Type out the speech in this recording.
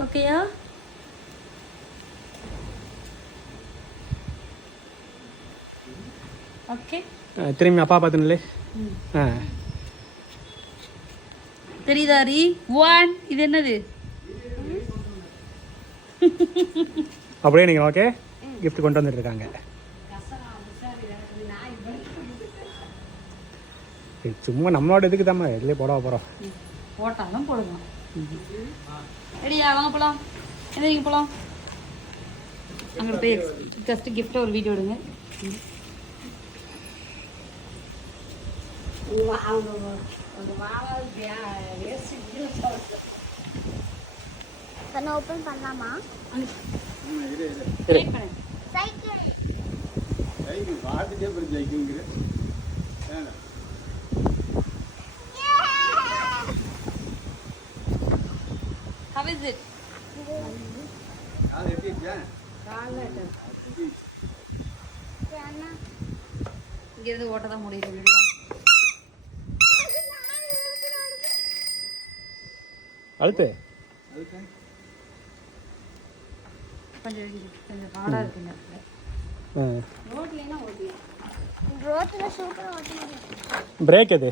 ஓகேயா? ஓகே. திரும்பி அப்பா பார்த்துனே. தெரியுதாரி? 1 இது என்னது? அப்படியே நீங்கள் ஓகே கிஃப்ட் கொண்டு வந்துட்டு இருக்காங்க. சும்மா நம்மளோட இதுக்கு தாம்மா இதுலேயே போட போகிறோம். போட்டாலும் போடுவோம். ரெடியா? வாங்க போகலாம். எந்த போகலாம்? அங்கே போய் ஜஸ்ட்டு கிஃப்ட்டை ஒரு வீடியோ எடுங்க. ஓபன் பண்ணலாமா? சைக்கிள் வாட்டுக்கே போய் சைக்கிள்ங்கிற. How is it? இங்கிருந்து ஓட்ட தான் முடியுது. அழுத்து. கொஞ்சம் ஹார்டாக இருக்குங்க. ரோட்ல சூப்பரா ஓட்ட முடியும். பிரேக் எது?